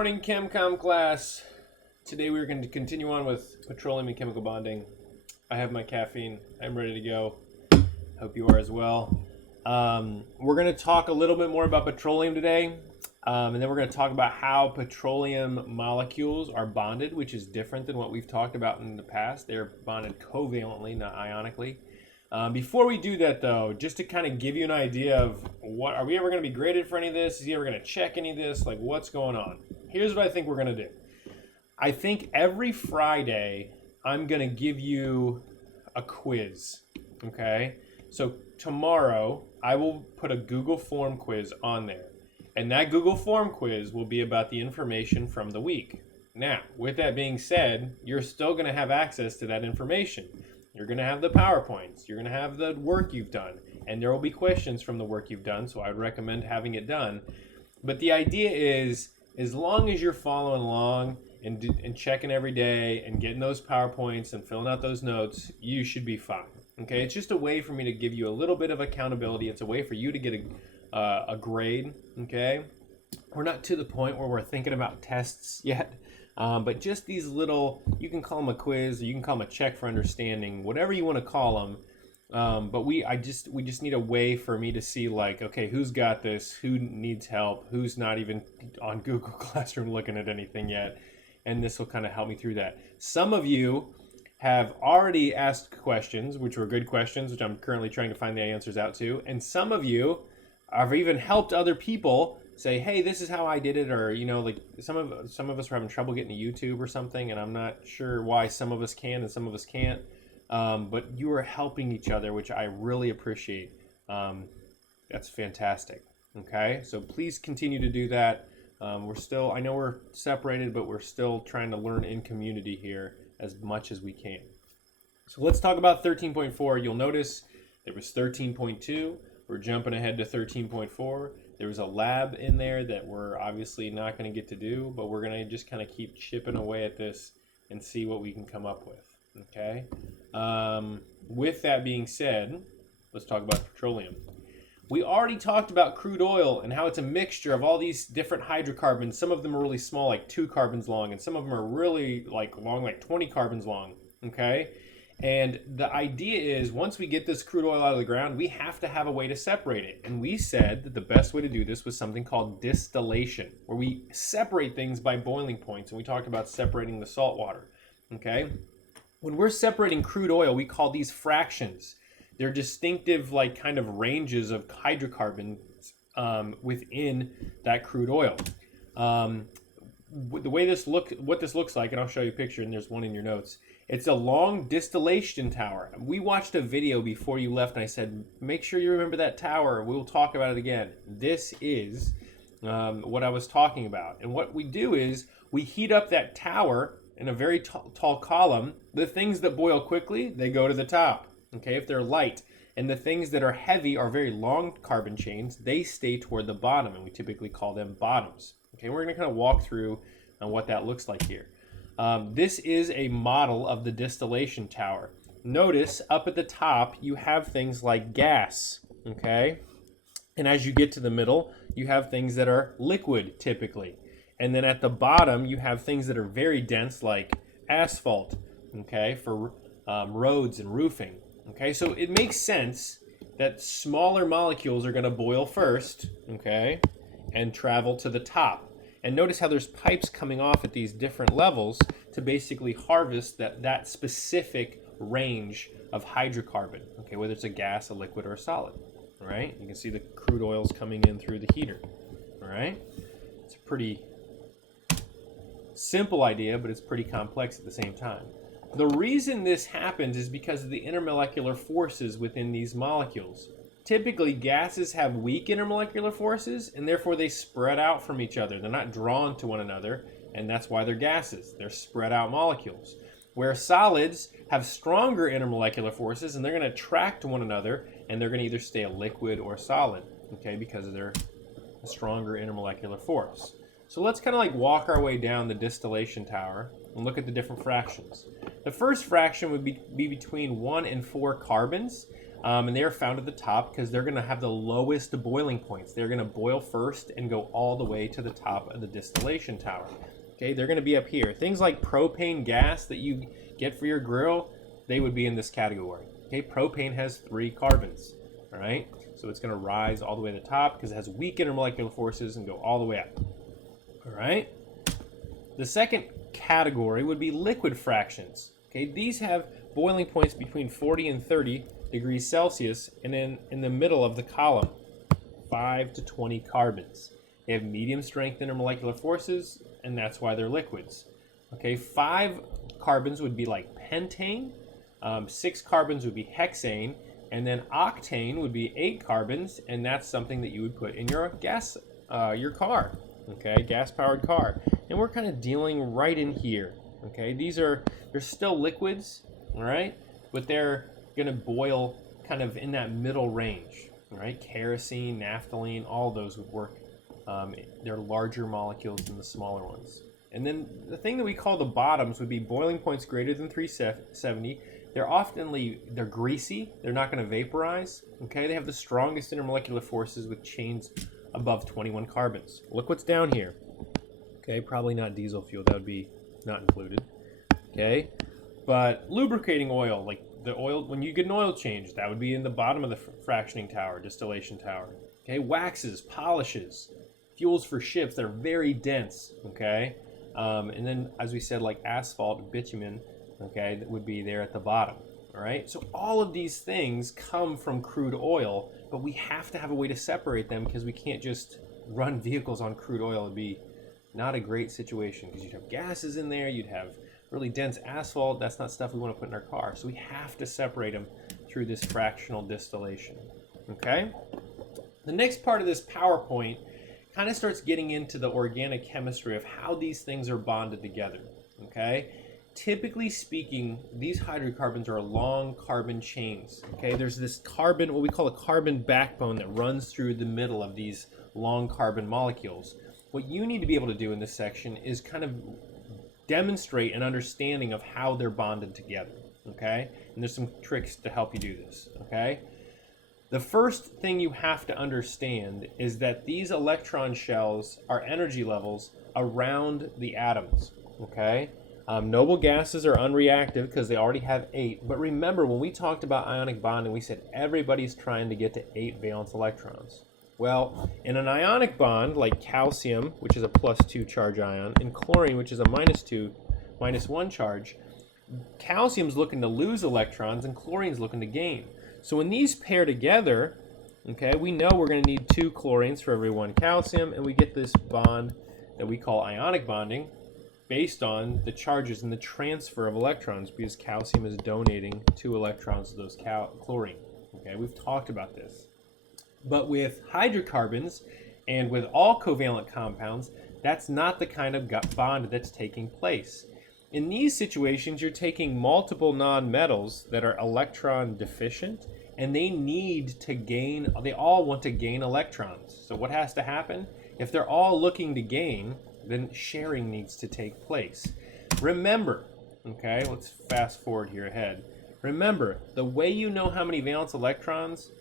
morning, Chem Comm class. Today we're going to continue on with petroleum and chemical bonding. I have my caffeine. I'm ready to go. Hope you are as well. We're going to talk a little bit more about petroleum today, and then we're going to talk about how petroleum molecules are bonded, which is different than what we've talked about in the past. They're bonded covalently, not ionically. Before we do that, though, just to kind of give you an idea of what are we ever going to be graded for any of this? Is he ever going to check any of this? Like, what's going on? Here's what I think we're going to do. I think every Friday I'm going to give you a quiz. Okay, so tomorrow I will put a Google form quiz on there, and that Google form quiz will be about the information from the week. Now, with that being said, you're still going to have access to that information. You're going to have the PowerPoints, you're going to have the work you've done, and there will be questions from the work you've done, so I would recommend having it done. But the idea is, as long as you're following along and checking every day and getting those PowerPoints and filling out those notes, you should be fine. Okay, it's just a way for me to give you a little bit of accountability. It's a way for you to get a grade, okay? We're not to the point where we're thinking about tests yet. But just these little, you can call them a quiz, or you can call them a check for understanding, whatever you want to call them. But we just need a way for me to see, like, okay, who's got this, who needs help, who's not even on Google Classroom looking at anything yet, and this will kind of help me through that. Some of you have already asked questions, which were good questions, which I'm currently trying to find the answers out to, and some of you have even helped other people say, hey, this is how I did it, or, you know, like some of us are having trouble getting to YouTube or something, and I'm not sure why some of us can and some of us can't, but you are helping each other, which I really appreciate. That's fantastic. Okay, so please continue to do that. We're still, I know we're separated, but we're still trying to learn in community here as much as we can. So let's talk about 13.4. You'll notice there was 13.2. We're jumping ahead to 13.4. There was a lab in there that we're obviously not going to get to do, but we're going to just kind of keep chipping away at this and see what we can come up with, okay? With that being said, let's talk about petroleum. We already talked about crude oil and how it's a mixture of all these different hydrocarbons. Some of them are really small, like 2 carbons long, and some of them are really like long, like 20 carbons long, okay? And the idea is, once we get this crude oil out of the ground, we have to have a way to separate it. And we said that the best way to do this was something called distillation, where we separate things by boiling points. And we talked about separating the salt water, okay? When we're separating crude oil, we call these fractions. They're distinctive, like, kind of ranges of hydrocarbons within that crude oil. The way what this looks like, and I'll show you a picture, and there's one in your notes. It's a long distillation tower. We watched a video before you left, and I said, make sure you remember that tower. We'll talk about it again. This is what I was talking about. And what we do is we heat up that tower in a very tall column. The things that boil quickly, they go to the top, okay, if they're light. And the things that are heavy, are very long carbon chains, they stay toward the bottom, and we typically call them bottoms. Okay, we're going to kind of walk through on what that looks like here. This is a model of the distillation tower. Notice up at the top, you have things like gas, okay? And as you get to the middle, you have things that are liquid typically. And then at the bottom, you have things that are very dense like asphalt, okay, for roads and roofing. Okay, so it makes sense that smaller molecules are going to boil first, okay, and travel to the top. And notice how there's pipes coming off at these different levels to basically harvest that specific range of hydrocarbon, okay, whether it's a gas, a liquid, or a solid, all right? You can see the crude oils coming in through the heater, all right? It's a pretty simple idea, but it's pretty complex at the same time. The reason this happens is because of the intermolecular forces within these molecules. Typically, gases have weak intermolecular forces, and therefore they spread out from each other. They're not drawn to one another, and that's why they're gases. They're spread out molecules. Where solids have stronger intermolecular forces, and they're going to attract to one another, and they're going to either stay a liquid or solid, okay, because of their stronger intermolecular force. So let's kind of like walk our way down the distillation tower and look at the different fractions. The first fraction would be between 1 and 4 carbons. And they are found at the top because they're going to have the lowest boiling points. They're going to boil first and go all the way to the top of the distillation tower. Okay, they're going to be up here. Things like propane gas that you get for your grill, they would be in this category. Okay, propane has 3 carbons. All right, so it's going to rise all the way to the top because it has weak intermolecular forces and go all the way up. All right. The second category would be liquid fractions. Okay, these have boiling points between 40 and 30 degrees Celsius, and then in the middle of the column, 5 to 20 carbons. They have medium strength intermolecular forces, and that's why they're liquids. Okay, 5 carbons would be like pentane, 6 carbons would be hexane, and then octane would be 8 carbons, and that's something that you would put in your your car. Okay, gas-powered car. And we're kind of dealing right in here. Okay, they're still liquids, all right, but they're going to boil kind of in that middle range. All right, kerosene, naphthalene, all those would work. They're larger molecules than the smaller ones. And then the thing that we call the bottoms would be boiling points greater than 370. They're greasy. They're not going to vaporize. Okay, they have the strongest intermolecular forces with chains above 21 carbons. Look what's down here. Okay, probably not diesel fuel. That would be not included. Okay, but lubricating oil, like the oil, when you get an oil change, that would be in the bottom of the fractioning tower, distillation tower. Okay, waxes, polishes, fuels for ships that are very dense. Okay, and then as we said, like asphalt, bitumen, okay, that would be there at the bottom. All right, so all of these things come from crude oil, but we have to have a way to separate them because we can't just run vehicles on crude oil. It'd be not a great situation because you'd have gases in there, you'd have really dense asphalt. That's not stuff we want to put in our car. So we have to separate them through this fractional distillation. Okay? The next part of this PowerPoint kind of starts getting into the organic chemistry of how these things are bonded together. Okay? Typically speaking, these hydrocarbons are long carbon chains. Okay? There's this carbon, what we call a carbon backbone, that runs through the middle of these long carbon molecules. What you need to be able to do in this section is kind of demonstrate an understanding of how they're bonded together, okay? And there's some tricks to help you do this, okay? The first thing you have to understand is that these electron shells are energy levels around the atoms, okay? Noble gases are unreactive because they already have 8, but remember when we talked about ionic bonding, we said everybody's trying to get to 8 valence electrons. Well, in an ionic bond, like calcium, which is a +2 charge ion, and chlorine, which is a -1 charge, calcium's looking to lose electrons and chlorine's looking to gain. So when these pair together, okay, we know we're going to need 2 chlorines for every 1 calcium, and we get this bond that we call ionic bonding based on the charges and the transfer of electrons, because calcium is donating 2 electrons to those chlorine. Okay, we've talked about this. But with hydrocarbons and with all covalent compounds, that's not the kind of bond that's taking place. In these situations, you're taking multiple nonmetals that are electron deficient, and they all want to gain electrons. So what has to happen? If they're all looking to gain, then sharing needs to take place. Remember, okay, let's fast forward here ahead. Remember, the way you know how many valence electrons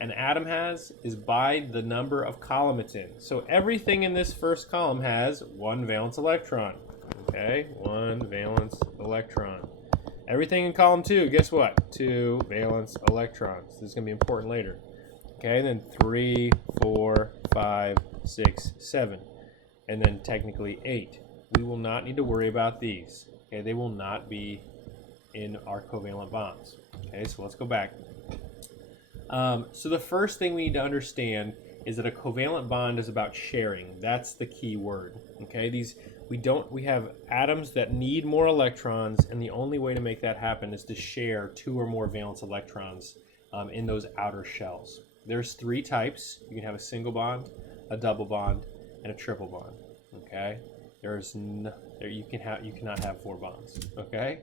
an atom has is by the number of column it's in. So everything in this first column has 1 valence electron. Okay, 1 valence electron. Everything in column 2, guess what? 2 valence electrons. This is going to be important later. Okay, and then 3, 4, 5, 6, 7. And then technically 8. We will not need to worry about these. Okay, they will not be in our covalent bonds. Okay, so let's go back. So the first thing we need to understand is that a covalent bond is about sharing. That's the key word. Okay, we have atoms that need more electrons, and the only way to make that happen is to share 2 or more valence electrons in those outer shells. There's 3 types. You can have a single bond, a double bond, and a triple bond. Okay, you cannot have 4 bonds. Okay,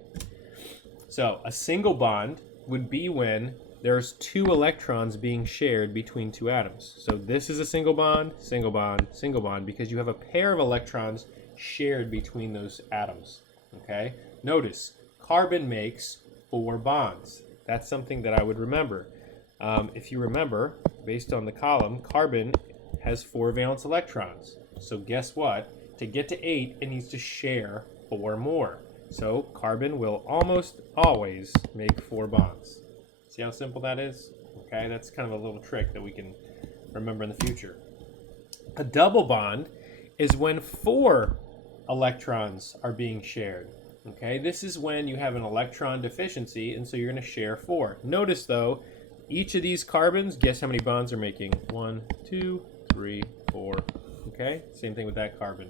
so a single bond would be when there's 2 electrons being shared between 2 atoms. So this is a single bond, single bond, single bond, because you have a pair of electrons shared between those atoms. Okay? Notice, carbon makes 4 bonds. That's something that I would remember. If you remember, based on the column, carbon has 4 valence electrons. So guess what? To get to 8, it needs to share 4 more. So carbon will almost always make 4 bonds. See how simple that is? Okay, that's kind of a little trick that we can remember in the future. A double bond is when 4 electrons are being shared. Okay, this is when you have an electron deficiency, and so you're going to share 4. Notice though, each of these carbons, guess how many bonds are making? 1, 2, 3, 4. Okay, same thing with that carbon.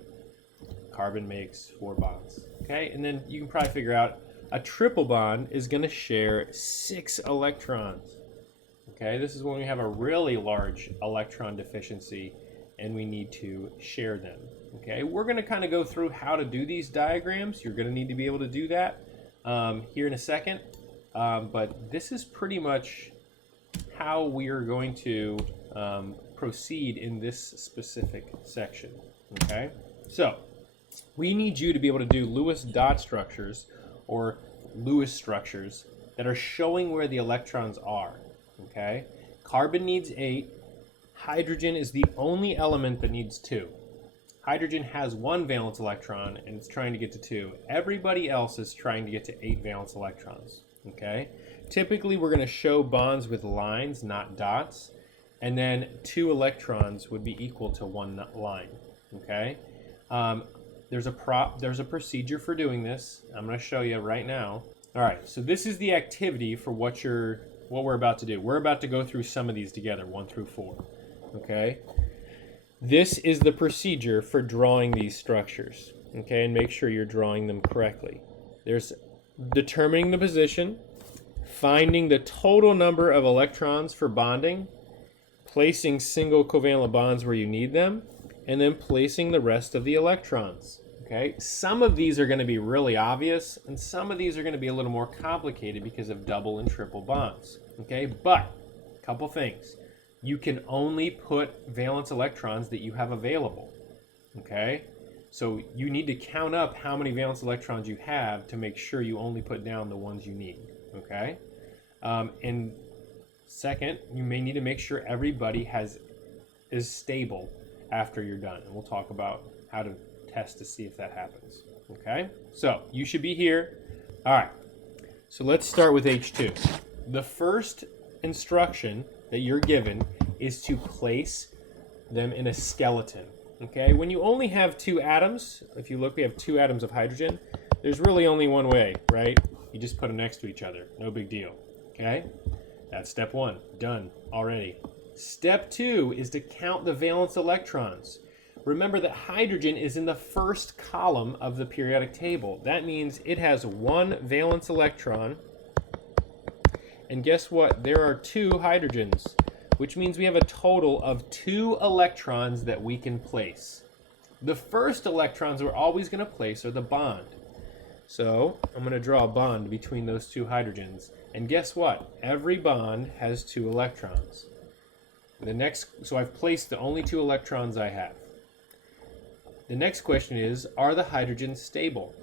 Carbon makes 4 bonds. Okay, and then you can probably figure out a triple bond is going to share 6 electrons. Okay, this is when we have a really large electron deficiency and we need to share them. Okay, we're going to kind of go through how to do these diagrams. You're going to need to be able to do that here in a second. But this is pretty much how we are going to proceed in this specific section. Okay, so we need you to be able to do Lewis dot structures or Lewis structures that are showing where the electrons are. Okay, carbon needs 8. Hydrogen is the only element that needs 2. Hydrogen has 1 valence electron and it's trying to get to 2. Everybody else is trying to get to 8 valence electrons. Okay, typically we're going to show bonds with lines, not dots, and then 2 electrons would be equal to 1 line. Okay, there's a procedure for doing this. I'm going to show you right now. All right, so this is the activity for what we're about to do. We're about to go through some of these together, 1 through 4. Okay, this is the procedure for drawing these structures. Okay, and make sure you're drawing them correctly. There's determining the position, finding the total number of electrons for bonding, placing single covalent bonds where you need them, and then placing the rest of the electrons. Okay, some of these are going to be really obvious, and some of these are going to be a little more complicated because of double and triple bonds. Okay, but a couple things. You can only put valence electrons that you have available. Okay, so you need to count up how many valence electrons you have to make sure you only put down the ones you need. Okay, and second, you may need to make sure everybody is stable after you're done, and we'll talk about how to test to see if that happens. Okay, so you should be here. All right, so let's start with H2. The first instruction that you're given is to place them in a skeleton. Okay, when you only have 2 atoms, if you look, we have 2 atoms of hydrogen. There's really only one way, right? You just put them next to each other. No big deal. Okay, that's step 1. Done already. Step 2 is to count the valence electrons. Remember that hydrogen is in the first column of the periodic table. That means it has 1 valence electron. And guess what? There are 2 hydrogens, which means we have a total of 2 electrons that we can place. The first electrons we're always going to place are the bond. So I'm going to draw a bond between those 2 hydrogens. And guess what? Every bond has 2 electrons. So I've placed the only 2 electrons I have. The next question is, are the hydrogens stable?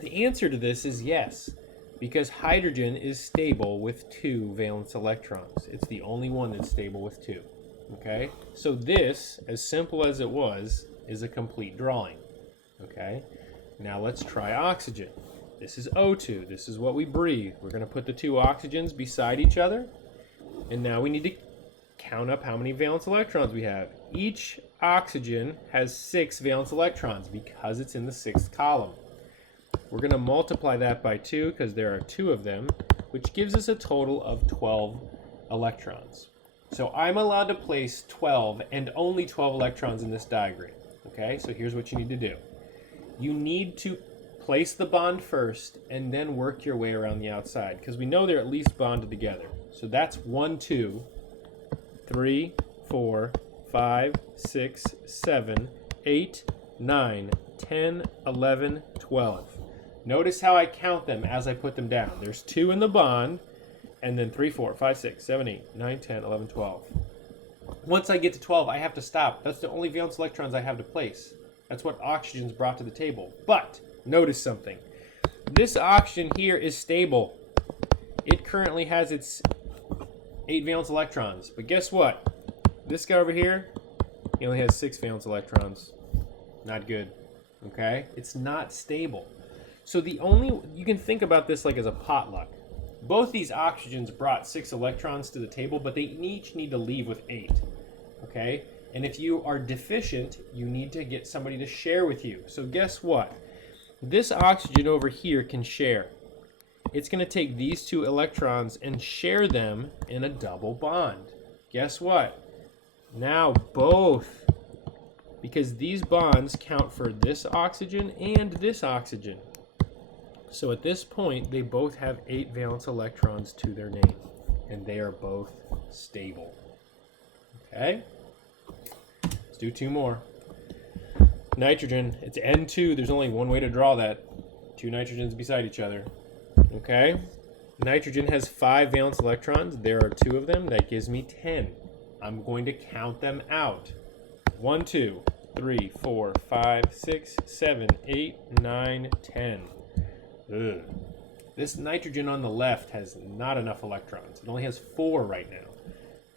The answer to this is yes, because hydrogen is stable with 2 valence electrons. It's the only one that's stable with 2. Okay? So this, as simple as it was, is a complete drawing. Okay? Now let's try oxygen. This is O2. This is what we breathe. We're going to put the 2 oxygens beside each other. And now we need to count up how many valence electrons we have. Each oxygen has 6 valence electrons because it's in the 6th column. We're going to multiply that by 2 because there are 2 of them, which gives us a total of 12 electrons. So I'm allowed to place 12 and only 12 electrons in this diagram. Okay, so here's what you need to do. You need to place the bond first and then work your way around the outside because we know they're at least bonded together. So that's 1, 2, 3, 4, 5, 6, 7, 8, 9, 10, 11, 12. Notice how I count them as I put them down. There's 2 in the bond, and then 3, 4, 5, 6, 7, 8, 9, 10, 11, 12. Once I get to 12, I have to stop. That's the only valence electrons I have to place. That's what oxygen's brought to the table. But notice something. This oxygen here is stable. It currently has its 8 valence electrons. But guess what? This guy over here, he only has 6 valence electrons. Not good. Okay? It's not stable. So you can think about this like as a potluck. Both these oxygens brought 6 electrons to the table, but they each need to leave with 8. Okay? And if you are deficient, you need to get somebody to share with you. So guess what? This oxygen over here can share. It's going to take these 2 electrons and share them in a double bond. Guess what? Now both, because these bonds count for this oxygen and this oxygen. So at this point, they both have 8 valence electrons to their name, and they are both stable. Okay? Let's do 2 more. Nitrogen, it's N2. There's only one way to draw that. 2 nitrogens beside each other. Okay? Nitrogen has 5 valence electrons. There are 2 of them. That gives me 10. I'm going to count them out. 1, 2, 3, 4, 5, 6, 7, 8, 9, 10. Ugh. This nitrogen on the left has not enough electrons. It only has 4 right now.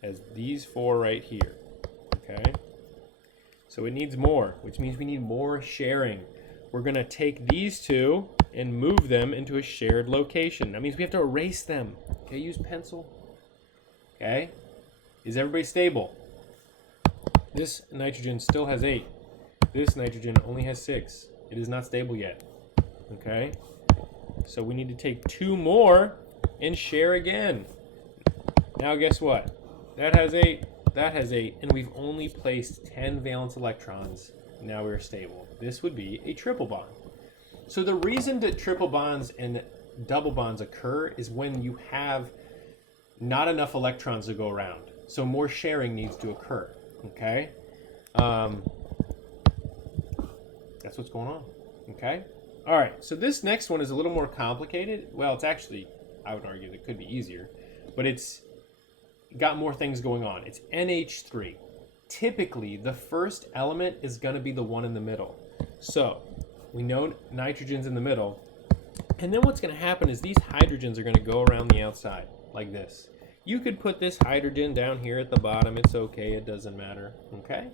It has these 4 right here. Okay? So it needs more, which means we need more sharing. We're going to take these 2 and move them into a shared location. That means we have to erase them. Okay, use pencil. Okay? Is everybody stable? This nitrogen still has 8. This nitrogen only has 6. It is not stable yet. Okay? So we need to take 2 more and share again. Now guess what? That has 8. That has 8, and we've only placed 10 valence electrons. Now we're stable. This would be a triple bond. So the reason that triple bonds and double bonds occur is when you have not enough electrons to go around. So more sharing needs to occur. Okay? That's what's going on. Okay? All right, so this next one is a little more complicated. Well, it's actually, I would argue that it could be easier, but it's got more things going on. It's NH3. Typically, the first element is going to be the one in the middle. So, we know nitrogen's in the middle. And then what's going to happen is these hydrogens are going to go around the outside, like this. You could put this hydrogen down here at the bottom. It's okay. It doesn't matter. Okay?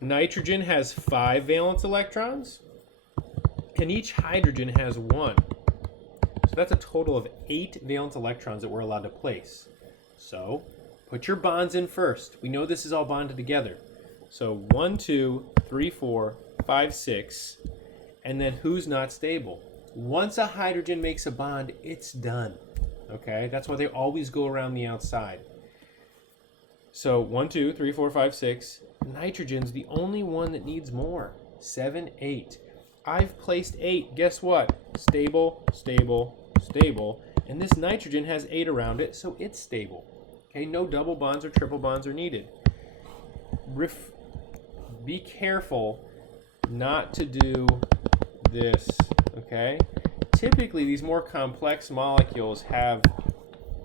Nitrogen has 5 valence electrons. And each hydrogen has 1. So that's a total of 8 valence electrons that we're allowed to place. So, put your bonds in first. We know this is all bonded together. So 1, 2, 3, 4, 5, 6. And then who's not stable? Once a hydrogen makes a bond, it's done. Okay? That's why they always go around the outside. So 1, 2, 3, 4, 5, 6. Nitrogen's the only one that needs more. 7, 8. I've placed 8. Guess what? Stable, stable, stable. And this nitrogen has 8 around it, so it's stable. Okay, no double bonds or triple bonds are needed. Be careful not to do this, okay? Typically, these more complex molecules have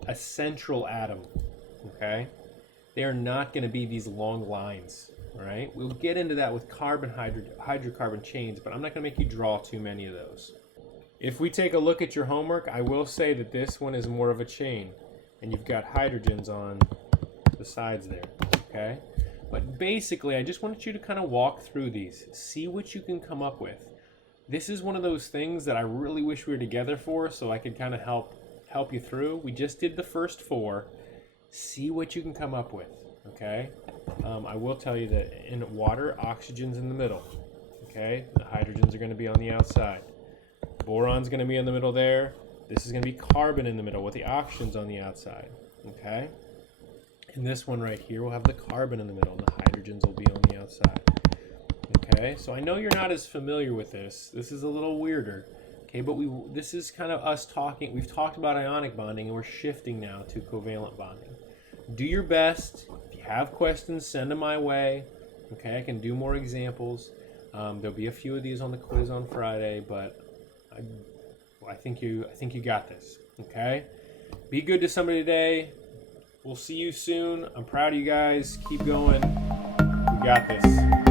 a central atom, okay? They are not going to be these long lines, all right? We'll get into that with carbon hydrocarbon chains, but I'm not going to make you draw too many of those. If we take a look at your homework, I will say that this one is more of a chain, and you've got hydrogens on the sides there, okay? But basically, I just wanted you to kind of walk through these, see what you can come up with. This is one of those things that I really wish we were together for, so I could kind of help you through. We just did the first 4. See what you can come up with, okay? I will tell you that in water, oxygen's in the middle, okay? The hydrogens are going to be on the outside. Boron's going to be in the middle there. This is going to be carbon in the middle with the oxygens on the outside, okay? And this one right here will have the carbon in the middle, and the hydrogens will be on the outside. Okay, so I know you're not as familiar with this. This is a little weirder. Okay, but this is kind of us talking. We've talked about ionic bonding, and we're shifting now to covalent bonding. Do your best. If you have questions, send them my way. Okay, I can do more examples. There'll be a few of these on the quiz on Friday, but I think you got this. Okay, be good to somebody today. We'll see you soon. I'm proud of you guys. Keep going. We got this.